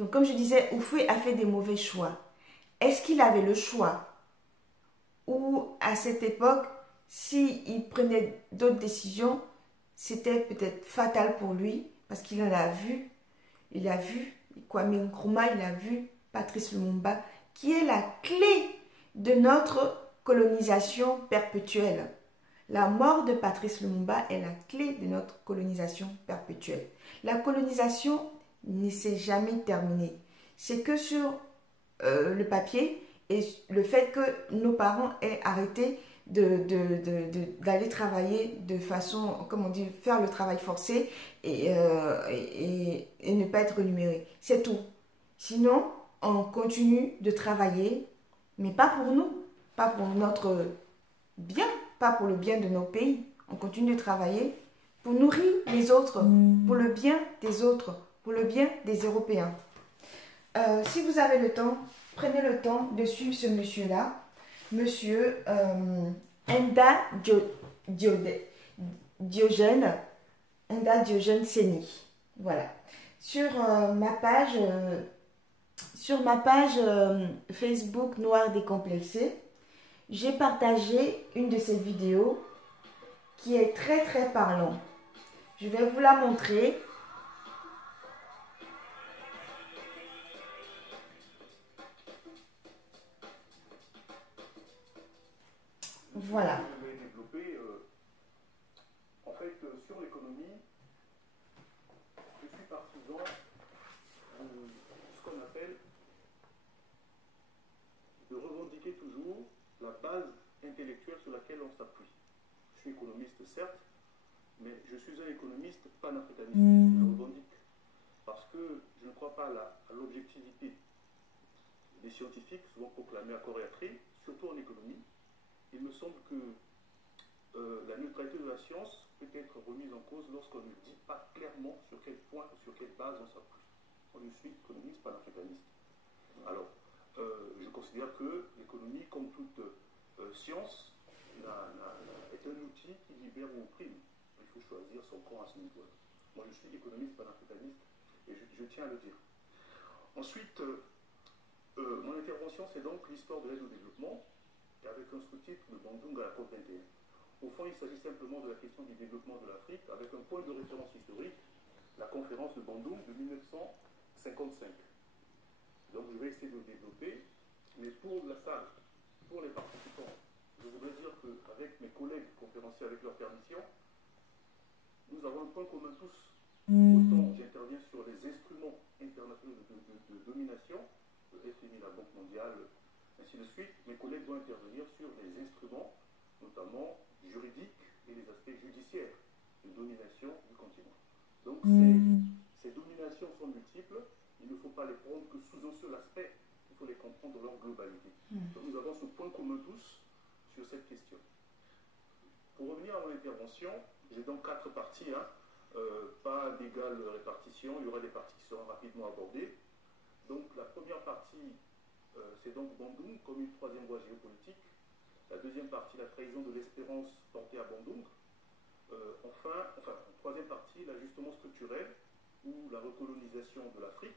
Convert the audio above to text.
Donc, comme je disais, Houphouët a fait des mauvais choix. Est-ce qu'il avait le choix? Ou à cette époque, s'il prenait d'autres décisions, c'était peut-être fatal pour lui parce qu'il en a vu. Il a vu Kwame Nkrumah, il a vu Patrice Lumumba, qui est la clé de notre colonisation perpétuelle. La mort de Patrice Lumumba est la clé de notre colonisation perpétuelle. La colonisation ne s'est jamais terminée. C'est que sur le papier et le fait que nos parents aient arrêté d'aller travailler de façon, comme on dit, faire le travail forcé et ne pas être rémunéré. C'est tout. Sinon, on continue de travailler, mais pas pour nous, pas pour notre bien, pas pour le bien de nos pays. On continue de travailler pour nourrir les autres, pour le bien des autres, pour le bien des Européens. Si vous avez le temps, prenez le temps de suivre ce monsieur-là, monsieur Enda Diogène, Enda Diogène Séni. Voilà. Sur ma page Facebook Noir Décomplexé, j'ai partagé une de ces vidéos qui est très très parlante. Je vais vous la montrer. Voilà. Je vais développer, en fait, sur l'économie, je suis partisan de ce qu'on appelle de revendiquer toujours la base intellectuelle sur laquelle on s'appuie. Je suis économiste, certes, mais je suis un économiste panafricaniste. Je le revendique parce que je ne crois pas à l'objectivité des scientifiques, souvent proclamés à corps et à trait, surtout en économie. Il me semble que la neutralité de la science peut être remise en cause lorsqu'on ne dit pas clairement sur quel point, sur quelle base on s'appuie. Moi, je suis économiste panafricaniste. Alors, je considère que l'économie, comme toute science, est un outil qui libère ou opprime. Il faut choisir son camp à ce niveau-là. Moi, je suis économiste panafricaniste et je tiens à le dire. Ensuite, mon intervention, c'est donc l'histoire de l'aide au développement, avec un sous-titre de Bandung à la COP 21. Au fond, il s'agit simplement de la question du développement de l'Afrique, avec un point de référence historique, la conférence de Bandung de 1955. Donc je vais essayer de le développer, mais pour la salle, pour les participants, je voudrais dire qu'avec mes collègues conférenciers, avec leur permission, nous avons un point commun tous. Autant j'interviens sur les instruments internationaux de domination, le FMI, la Banque mondiale, ainsi de suite, mes collègues vont intervenir sur les instruments, notamment juridiques et les aspects judiciaires de domination du continent. Donc ces dominations sont multiples, il ne faut pas les prendre que sous un seul aspect, il faut les comprendre dans leur globalité. Donc nous avons ce point commun tous sur cette question. Pour revenir à mon intervention, j'ai donc 4 parties, pas d'égale répartition, il y aura des parties qui seront rapidement abordées. Donc la première partie, c'est donc Bandung comme une troisième voie géopolitique. La deuxième partie, la trahison de l'espérance portée à Bandung. Enfin, troisième partie, l'ajustement structurel ou la recolonisation de l'Afrique.